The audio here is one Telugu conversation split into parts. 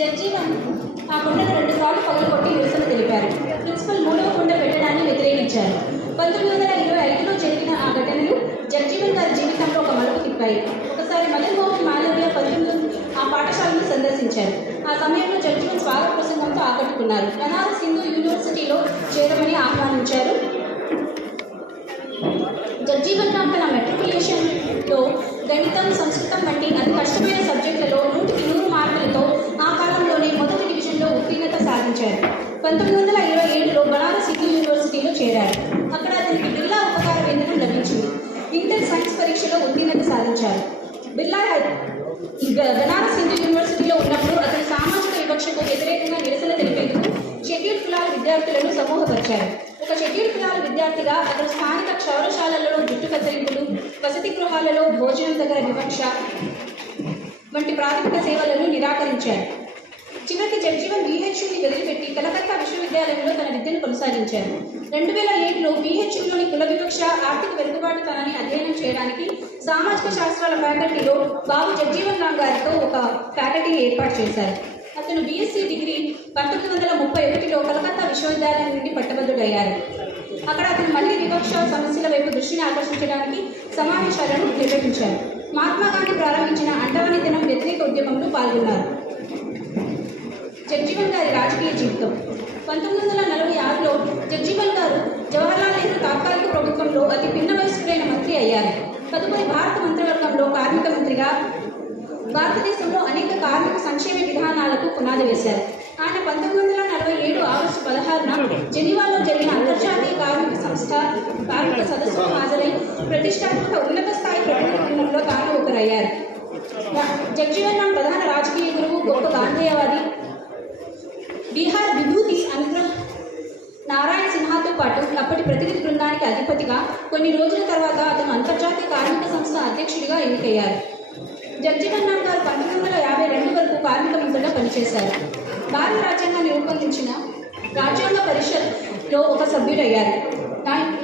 జడ్జి ఆ కుండను రెండు సార్లు పగలగొట్టి నిరసన తెలిపారు. ప్రిన్సిపల్ మూడవ కుండ పెట్టడాన్ని వ్యతిరేకించారు. పంతొమ్మిది వందల ఇరవై ఐదులో జరిగిన ఆ ఘటనలు జగ్జీవన్ గారి జీవితంలో ఒక మలుపు తిప్పాయి. ఒకసారి మదన్మోహన్ మాలవ్య పంతొమ్మిది ఆ పాఠశాలను సందర్శించారు. ఆ సమయంలో జగ్జీవన్ స్వాగత ప్రసంగంతో ఆకట్టుకున్నారు. బనారస్ హిందూ యూనివర్సిటీలో చేరమని ఆహ్వానించారు. జగ్జీవన్ రామ్ తన మెట్రికులేషన్లో గణితం సంస్కృతం వంటి అతి కష్టమైన సబ్జెక్టులలో నూటికి పంతొమ్మిది వందల ఇరవై ఏడులో బనారస్ హిందూ యూనివర్సిటీలో చేరారు. అక్కడ అతనికి బిర్లా ఉపకార వేతనం లభించింది? ఇంటర్ సైన్స్ పరీక్షలో ఉత్తీర్ణత సాధించారు. బిర్లా బనారస్ హిందూ యూనివర్సిటీలో ఉన్నప్పుడు అతను సామాజిక వివక్షకు వ్యతిరేకంగా నిరసన తెలిపేందుకు షెడ్యూల్ కులాల విద్యార్థులను సమూహపరిచారు. ఒక షెడ్యూల్ కులాల విద్యార్థిగా అతను స్థానిక క్షౌరశాలలలో జుట్టు కత్తిరింపులు వసతి గృహాలలో భోజనం దగ్గర వివక్ష వంటి ప్రాథమిక సేవలను నిరాకరించారు. చివరికి జడ్జీవన్ బీహెచ్యూని వదిలిపెట్టి కలకత్తా విశ్వవిద్యాలయంలో తన విద్యను కొనసాగించారు. రెండు వేల ఏడులో బీహెచ్యులోని కుల వివక్ష ఆర్థిక వెనుకబాటుతనాన్ని అధ్యయనం చేయడానికి సామాజిక శాస్త్రాల ఫ్యాకల్టీలో బాబు జగ్జీవన్ రామ్ గారితో ఒక ఫ్యాకల్టీని ఏర్పాటు చేశారు. అతను బీఎస్సీ డిగ్రీ పంతొమ్మిది వందల ముప్పై ఒకటిలో కలకత్తా విశ్వవిద్యాలయం నుండి పట్టభద్రుడయ్యారు. అక్కడ అతను మళ్ళీ వివక్ష సమస్యల వైపు దృష్టిని ఆకర్షించడానికి సమావేశాలను నిర్వహించారు. మహాత్మా గాంధీ ప్రారంభించిన అంటవనితనం వ్యతిరేక ఉద్యమంలో పాల్గొన్నారు. జగ్జీవన్ గారి రాజకీయ జీవితం. పంతొమ్మిది వందల నలభై ఆరులో జగ్జీవన్ గారు జవహర్లాల్ నెహ్రూ తాత్కాలిక ప్రభుత్వంలో అతి పిన్న వయస్కుడైన మంత్రి అయ్యారు. తదుపరి భారత మంత్రివర్గంలో కార్మిక మంత్రిగా భారతదేశంలో అనేక కార్మిక సంక్షేమ విధానాలకు పునాది వేశారు. ఆయన పంతొమ్మిది వందల నలభై ఏడు ఆగస్టు పదహారున జెనీవాలో జరిగిన అంతర్జాతీయ కార్మిక సంస్థ కార్మిక సదస్సుకు హాజరై ప్రతిష్టాత్మక ఉన్నత స్థాయి ప్రతినిధులలో తాను ఒకరయ్యారు. జగ్జీవన్ రామ్ ప్రధాన రాజకీయ గురువు గొప్ప గాంధేయవాది అప్పటి ప్రతినిధి బృందానికి అధిపతిగా కొన్ని రోజుల తర్వాత అతను అంతర్జాతీయ కార్మిక సంస్థ అధ్యక్షుడిగా ఎన్నికయ్యారు. జగ్జీవన్రామ్ గారు పంతొమ్మిది వందల యాభై రెండు వరకు కార్మిక మంత్రిగా పనిచేశారు. భారత రాజ్యాంగాన్ని రూపొందించిన రాజ్యాంగ పరిషత్లో ఒక సభ్యుడయ్యారు.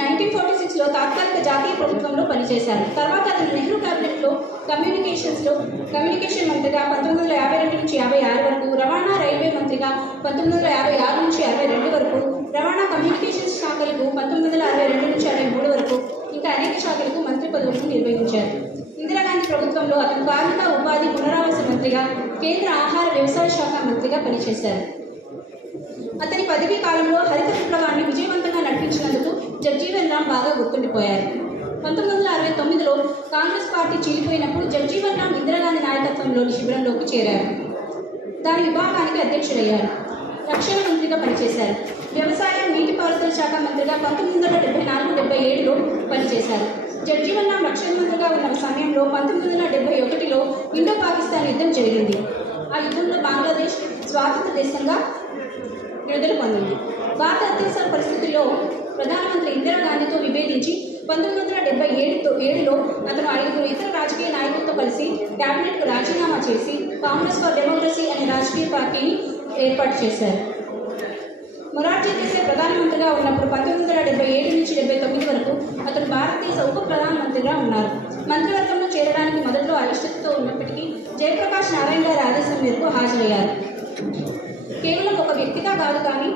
నైన్టీన్ ఫార్టీ సిక్స్లో తాత్కాలిక జాతీయ ప్రభుత్వంలో పనిచేశారు. తర్వాత అతను నెహ్రూ క్యాబినెట్లో కమ్యూనికేషన్స్లో కమ్యూనికేషన్ మంత్రిగా పంతొమ్మిది వందల యాభై రెండు నుంచి యాభై ఆరు వరకు రవాణా రైల్వే మంత్రిగా పంతొమ్మిది వందల యాభై ఆరు నుంచి అరవై రెండు వరకు రవాణా కమ్యూనికేషన్స్ శాఖలకు పంతొమ్మిది వందల అరవై రెండు నుంచి అరవై మూడు వరకు ఇంకా అనేక శాఖలకు మంత్రి పదవులను నిర్వహించారు. ఇందిరాగాంధీ ప్రభుత్వంలో అతను కార్మిక ఉపాధి పునరావాస మంత్రిగా కేంద్ర ఆహార వ్యవసాయ శాఖ మంత్రిగా పనిచేశారు. అతని పదవీ కాలంలో హరిత విప్లవాన్ని విజయవంతంగా నడిపించినందుకు జగ్జీవన్ రామ్ బాగా గుర్తుండిపోయారు. పంతొమ్మిది వందల అరవై తొమ్మిదిలో కాంగ్రెస్ పార్టీ చీలిపోయినప్పుడు జగ్జీవన్ రామ్ ఇందిరాగాంధీ నాయకత్వంలోని శిబిరంలోకి చేరారు. దాని విభాగానికి అధ్యక్షుడయ్యారు. రక్షణ మంత్రిగా పనిచేశారు. వ్యవసాయం నీటిపారుదల శాఖ మంత్రిగా పంతొమ్మిది వందల డెబ్బై నాలుగు డెబ్బై ఏడులో పనిచేశారు. జగ్జీవన్ రక్షణ మంత్రిగా ఉన్న సమయంలో పంతొమ్మిది వందల డెబ్బై ఒకటిలో ఇండో పాకిస్తాన్ యుద్ధం జరిగింది. ఆ యుద్ధంలో బంగ్లాదేశ్ స్వాతంత్ర దేశంగా విడుదల పొందింది. భారత అత్యవసర పరిస్థితుల్లో ప్రధానమంత్రి ఇందిరాగాంధీతో విభేదించి పంతొమ్మిది వందల డెబ్బై ఏడుతో ఏడులో అతను ఐదుగురు ఇతర రాజకీయ నాయకులతో కలిసి క్యాబినెట్కు రాజీనామా చేసి కాంగ్రెస్ ఫర్ డెమోక్రసీ అనే రాజకీయ పార్టీని ఏర్పాటు చేశారు. మొరార్జీ దేశాయ్ ప్రధానమంత్రిగా ఉన్నప్పుడు పంతొమ్మిది వందల డెబ్బై ఏడు నుంచి డెబ్బై తొమ్మిది వరకు అతను భారతదేశ ఉప ప్రధానమంత్రిగా ఉన్నారు. మంత్రివర్గంలో చేరడానికి మొదట్లో అయిష్టతతో ఉన్నప్పటికీ జయప్రకాష్ నారాయణ గారి ఆదేశం మేరకు హాజరయ్యారు. కేవలం ఒక వ్యక్తిగా కాదు కానీ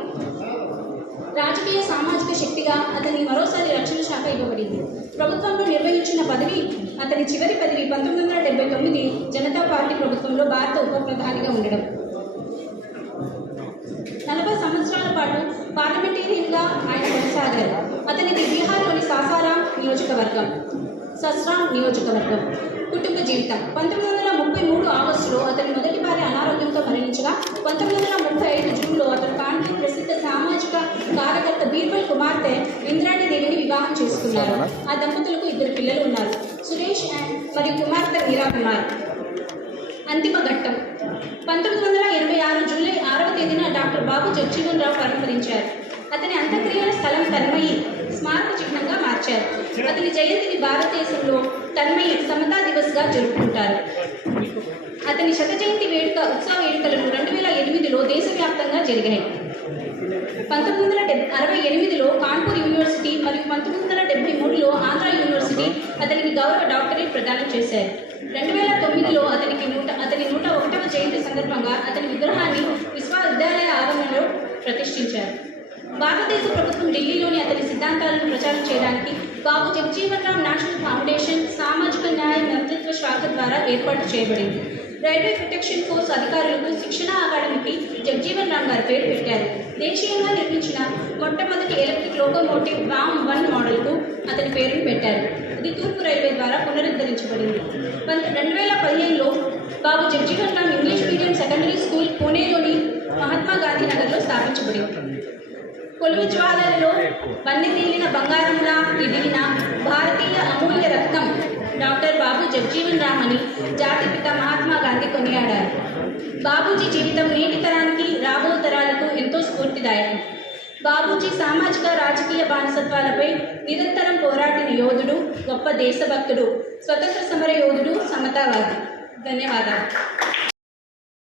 రాజకీయ సామాజిక శక్తిగా అతని మరోసారి రక్షణ శాఖ ఇవ్వబడింది. ప్రభుత్వంలో నిర్వహించిన పదవి అతని చివరి పదవి పంతొమ్మిది వందల డెబ్బై తొమ్మిది జనతా పార్టీ ప్రభుత్వంలో భారత ఉప ప్రధానిగా ఉండడం. నియోజకవర్గం సస్రాం నియోజకవర్గం. కుటుంబ జీవితం. పంతొమ్మిది వందల ముప్పై మూడు ఆగస్టులో అతని మొదటి భార్య అనారోగ్యంతో మరణించగా పంతొమ్మిది వందల ముప్పై ఐదు జూన్లో అతను కాన్పూర్ ప్రసిద్ధ సామాజిక కార్యకర్త బీర్బల్ కుమార్తె ఇంద్రాణిదేవిని వివాహం చేసుకున్నారు. ఆ దంపతులకు ఇద్దరు పిల్లలు ఉన్నారు. సురేష్ మరియు కుమార్తె మీరా కుమార్. అంతిమ ఘట్టం. పంతొమ్మిది వందల ఎనభై ఆరు జూలై ఆరవ తేదీన డాక్టర్ బాబు జగ్జీవన్ రావు పరంపరించారు అతని అంత్యక్రియల స్థలం తన్మయి స్మారక చిహ్నంగా మార్చారు. అతని జయంతిని భారతదేశంలో తన్మయి సమతా దివస్గా జరుపుకుంటారు. అతని శత జయంతి వేడుక ఉత్సవ వేడుకలను రెండు వేల ఎనిమిదిలో దేశవ్యాప్తంగా జరిగాయి పంతొమ్మిది వందల అరవై ఎనిమిదిలో కాన్పూర్ యూనివర్సిటీ మరియు పంతొమ్మిది వందల డెబ్బై మూడులో ఆంధ్ర యూనివర్సిటీ అతనికి గౌరవ డాక్టరేట్ ప్రదానం చేశారు. రెండు వేల తొమ్మిదిలో అతనికి నూట అతని నూట ఒకటవ జయంతి సందర్భంగా అతని విగ్రహాన్ని విశ్వవిద్యాలయ ఆవరణలో ప్రతిష్ఠించారు. భారతదేశ ప్రభుత్వం ఢిల్లీలోని అతని సిద్ధాంతాలను ప్రచారం చేయడానికి బాబు జగజీవన్రామ్ నేషనల్ ఫౌండేషన్ సామాజిక న్యాయ మంత్రిత్వ శాఖ ద్వారా ఏర్పాటు చేయబడింది. రైల్వే ప్రొటెక్షన్ ఫోర్స్ అధికారులకు శిక్షణ అకాడమీకి జగజీవన్ రామ్ గారి పేరు పెట్టారు. దేశీయంగా నిర్మించిన మొట్టమొదటి ఎలక్ట్రిక్ లోకోమోటివ్ రామ్ వన్ మోడల్కు అతని పేరును పెట్టారు. ఇది తూర్పు రైల్వే ద్వారా పునరుద్ధరించబడింది. రెండు వేల పదిహేనులో Babu Jagjivan Ram English medium secondary school పూణేలోని Mahatma Gandhi నగర్లో స్థాపించబడింది. కొలువు జ్వాలలలో వన్నెదిల్లిన బంగారంలా ఎదిగిన భారతీయ అమూల్య రక్తం డాక్టర్ బాబు జగజీవన్ రామ్ అని జాతిపిత మహాత్మా గాంధీ కొనియాడారు. బాబూజీ జీవితం నేటి తరానికి రాబో తరాలకు ఎంతో స్ఫూర్తిదాయకం. బాబూజీ సామాజిక రాజకీయ బానిసత్వాలపై నిరంతరం పోరాటిన యోధుడు గొప్ప దేశభక్తుడు స్వతంత్ర సమర యోధుడు సమతావాది. ధన్యవాదాలు.